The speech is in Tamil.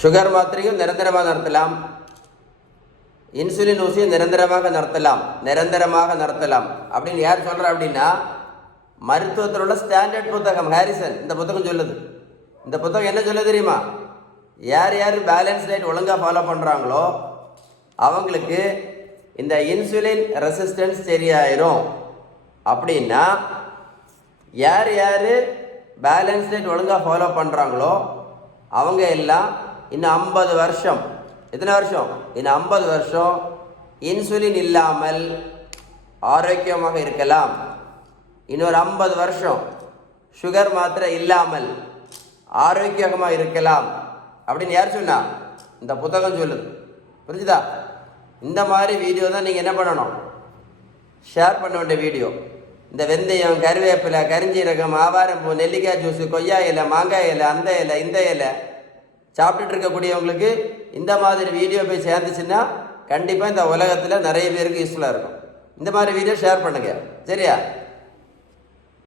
சுகர் மாத்திரையும் நிரந்தரமாக நிறுத்தலாம், இன்சுலின் ஊசியும் நிரந்தரமாக நிறுத்தலாம் அப்படின்னு யார் சொல்கிறா அப்படின்னா மருத்துவத்தில் உள்ள ஸ்டாண்டர்ட் புத்தகம் ஹாரிசன் இந்த புத்தகம் சொல்லுது. இந்த புத்தகம் என்ன சொல்ல தெரியுமா? யார் யார் பேலன்ஸ் டயட் ஒழுங்காக ஃபாலோ பண்ணுறாங்களோ அவங்களுக்கு இந்த இன்சுலின் ரெசிஸ்டன்ஸ் சரியாயிரும். அப்படின்னா யார் யார் பேலன்ஸ் டயட் ஒழுங்காக ஃபாலோ பண்ணுறாங்களோ அவங்க எல்லாம் இன்னும் 50 வருஷம், எத்தனை வருஷம்? இன்னும் 50 வருஷம் இன்சுலின் இல்லாமல் ஆரோக்கியமாக இருக்கலாம். இன்னொரு 50 வருஷம் சுகர் மாத்திரை இல்லாமல் ஆரோக்கியமாக இருக்கலாம் அப்படின்னு யார் சொன்னா? இந்த புத்தகம் சொல்லுது. புரிஞ்சுதா? இந்த மாதிரி வீடியோ தான் நீங்கள் என்ன பண்ணணும், ஷேர் பண்ண வேண்டிய வீடியோ. இந்த வெந்தயம், கருவேப்பிலை, கரிஞ்சீரகம், ஆவாரம்பூ, நெல்லிக்காய் ஜூஸு, கொய்யா இலை, மாங்காய் இலை, அந்த இலை இந்த இலை சாப்பிட்டுட்டு இருக்கக்கூடியவங்களுக்கு இந்த மாதிரி வீடியோ போய் சேர்ந்துச்சுன்னா கண்டிப்பாக இந்த உலகத்தில் நிறைய பேருக்கு யூஸ்ஃபுல்லாக இருக்கும். இந்த மாதிரி வீடியோ ஷேர் பண்ணுங்கள். சரியா?